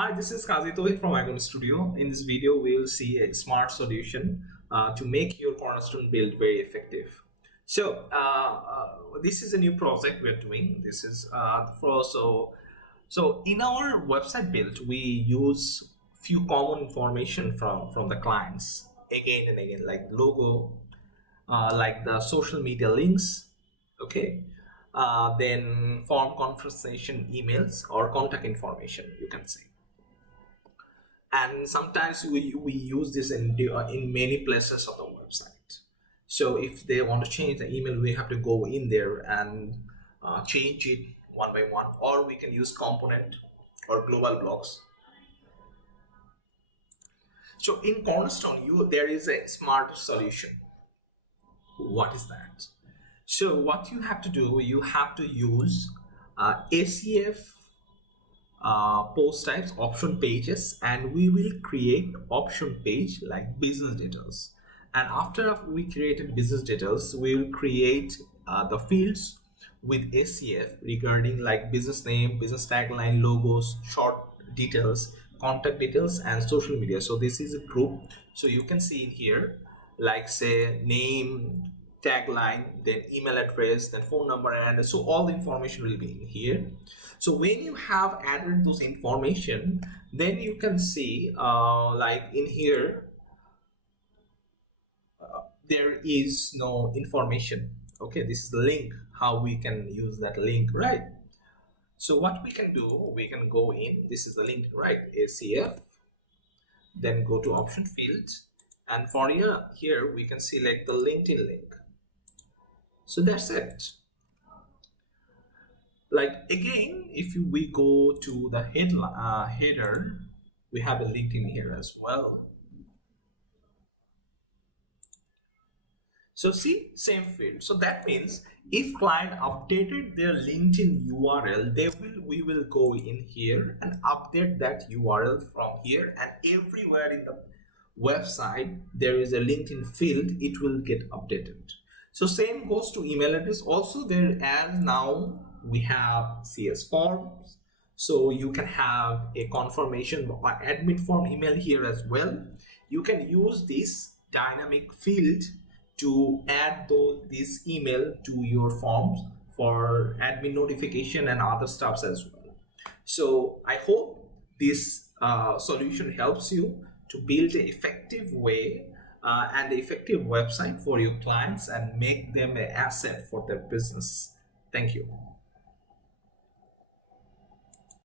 Hi, this is Kazi Tohid from Icon Studio. In this video, we will see a smart solution to make your Cornerstone build very effective. This is a new project we're doing. This is so in our website build, we use few common information from the clients again and again, like logo, like the social media links, okay, then form conversation emails or contact information, you can say. And sometimes we use this in many places of the website. So if they want to change the email, we have to go in there and change it one by one, or we can use component or global blocks. So in Cornerstone, there is a smart solution. What is that? So what you have to do, you have to use ACF post types option pages, and we will create option page like business details. And after we created business details, we will create the fields with ACF regarding like business name, business tagline, logos, short details, contact details, and social media. So this is a group. So you can see in here, like say name, tagline, then email address, then phone number, and so all the information will be in here. So when you have added those information, then you can see like in here there is no information. Okay, this is the link, how we can use that link, right? So what we can do, we can go in, this is the link, right? ACF, then go to option field, and for here we can select the LinkedIn link. So that's it. Like again, if we go to the header, we have a LinkedIn here as well. So see, same field. So that means if client updated their LinkedIn URL, we will go in here and update that URL from here, and everywhere in the website there is a LinkedIn field, it will get updated. So same goes to email address also. There, as now we have CS forms, so you can have a confirmation or admin form email here as well. You can use this dynamic field to add this email to your forms for admin notification and other stuffs as well. So I hope this solution helps you to build an effective way and effective website for your clients and make them an asset for their business. Thank you.